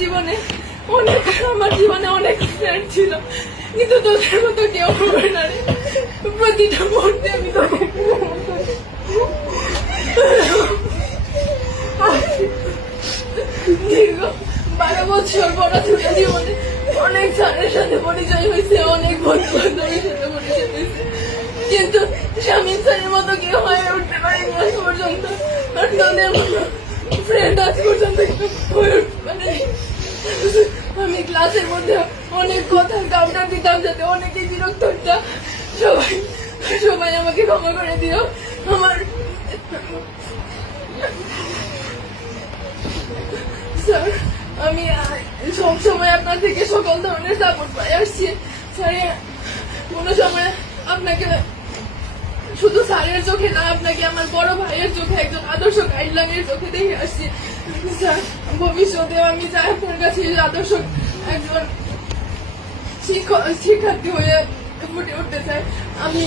জীবনে অনেক ফ্রেন্ড ছিল, কিন্তু তোদের মতো কেউ হবে না রে। প্রতিটা মুহূর্তে আমি তোকে দীর্ঘ 12 বছর পড়াশোনা জীবনে অনেক স্যারের সাথে পরিচয় হয়েছে, অনেক বন্ধু বান্ধবের সাথে পরিচয় হয়েছে, কিন্তু শামীম স্যারের মতো কেউ হয়ে উঠতে পারেনি আজ পর্যন্ত। আর তোদের মতো ফ্রেন্ড আজ পর্যন্ত হয়ে উঠতে পারেনি। আমি ক্লাসের মধ্যে অনেক কথা কাউন্টার দিতাম যাতে অনেকেই বিরক্ত হতো। সবাই আমাকে ক্ষমা করে দিও। আমার স্যার, আমি সবসময় আপনার থেকে সকল ধরনের সাপোর্ট পাই আসছি স্যার। কোনো সময় আপনাকে শুধু স্যারের চোখে না, আপনাকে আমার বড় ভাইয়ের চোখে, একজন আদর্শ গাইডলাইনের চোখে দেখে আসছি স্যার। ভবিষ্যতে আমি চাই আপনার কাছে আদর্শ একজন শিক্ষার্থী হয়ে ফুটে উঠতে চাই। আমি